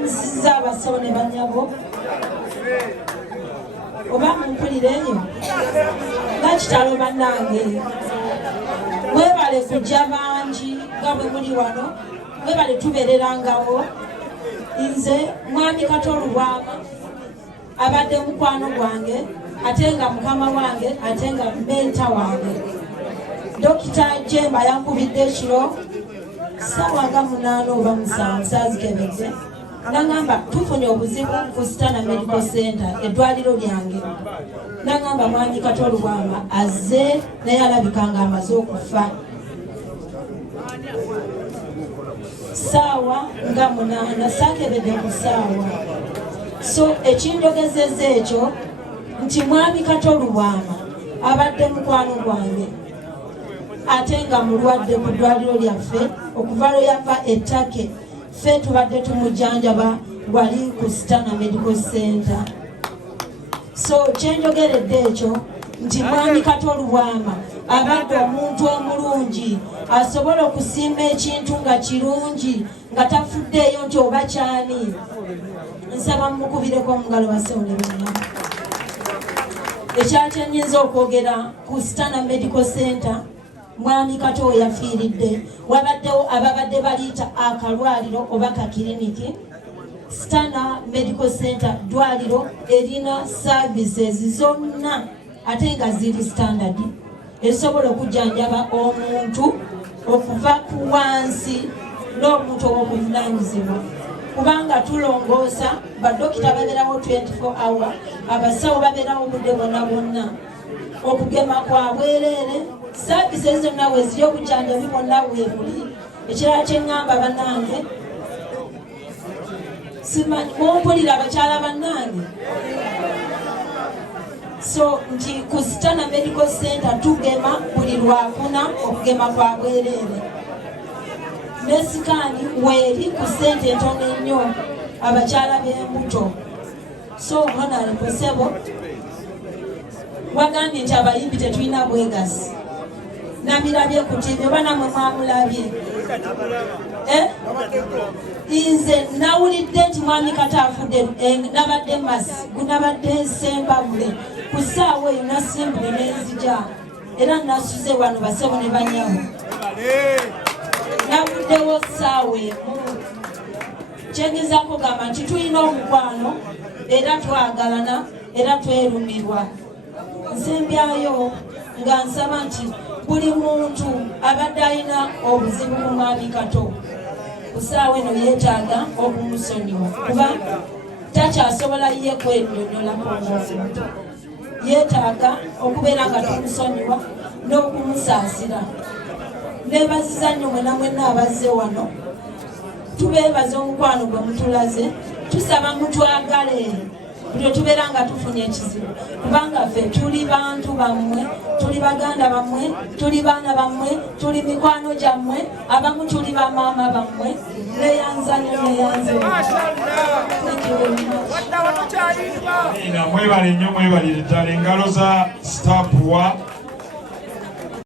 mulamusiza abasawo ne banyabo oba mpuliraeyo nakitalo bannange mwebale kujja bangi nga bwe muli wano mwebale tubeererangawo nze mwami Kati Lubwama abadde mukwano gwange ate nga mukama wange ate nga menta wange Dokita Jemba yankubidde ekiro ssaawa nga 8 oba 7 saazikebedde nangamba tufunye obuzibu ku Stana Medical Center eddwaliro lyange nangamba mwami Kati Lubwama azze naye alabika nga amaze okufa ssaawa nga 8 saakebedde ku ssaawa so ekinjogezeza ekyo nti mwami Kati Lubwama abadde mukwano gwange ate nga mulwadde ku ddwaliro lyaffe okuva lwe yava ettake ffe tubadde tumujjanjaba wali ku Stana Medical Center so kyenjogeredde ekyo nti mwami Kati Lubwama abadde omuntu omulungi asobola okusimba ekintu nga kirungi nga tafuddeeyo nti oba kyani nsaba mukubireko omungalo basewo ne bonna ekyakyenyiza okwogera ku Stana Medical Center mwami Kati yafiiridde wabaddewo ababadde baliyita akalwaliro oba kakiriniki Stana Medical Center ddwaliro erina services zonna ate nga ziri standard esobola okujjanjaba omuntu okuva ku wansi n'omuntu ow'obuvunaanyizibwa kubanga tulongoosa badokita babeerawo 24 hour abasawo babeerawo obudde bwonna bwonna okugema kwa bwereere services zonna weziri obujjanjabi bwonna weebuli ekirala kyeŋŋamba bannange simanyi mumpulira abakyala bannange so nti ku Stana Medical Center tugema buli lwakuna okugema kwa bwereere ne sikaani weeri ku ssente entono ennyo abakyala b'embuto so honorable Sebo wagambye nti abayimbi tetulina bwegasi namirabye ku TV oba namwe mwamulabye nze nawulidde nti mwami Kati afudde nabadde masi gunabadde sembabule ku ssaawa eyo nasimbule nenzija era nasuze wano basebo ne banyawo navuddewo ssaawa emu kyengezaako gamba nti tulina omukwano era twagalana era twerumirwa nsembyayo nga nsaba nti buli muntu abadde alina obuzibu ku mwami Kati ku ssaawa eno yeetaaga okumusonyiwa kuba takyasobola ye kwennyonnyolako ng'omuntu yeetaaga okubeera nga tumusonyiwa n'okumusaasira neebaziza nnyo mwena mwenna abazze wano tubeebaza omukwano gwe mutulaze tusaba mutwagale buli tubeera nga tufunye ekizibu kubanga ffe tuli bantu bammwe tuli baganda bammwe tuli baana bammwe tuli mikwano gyammwe abamu tuli bamaama bammwe neyanza nnyo neyanze mwebale nnyo mwebalire ddala engalo za Stabuwa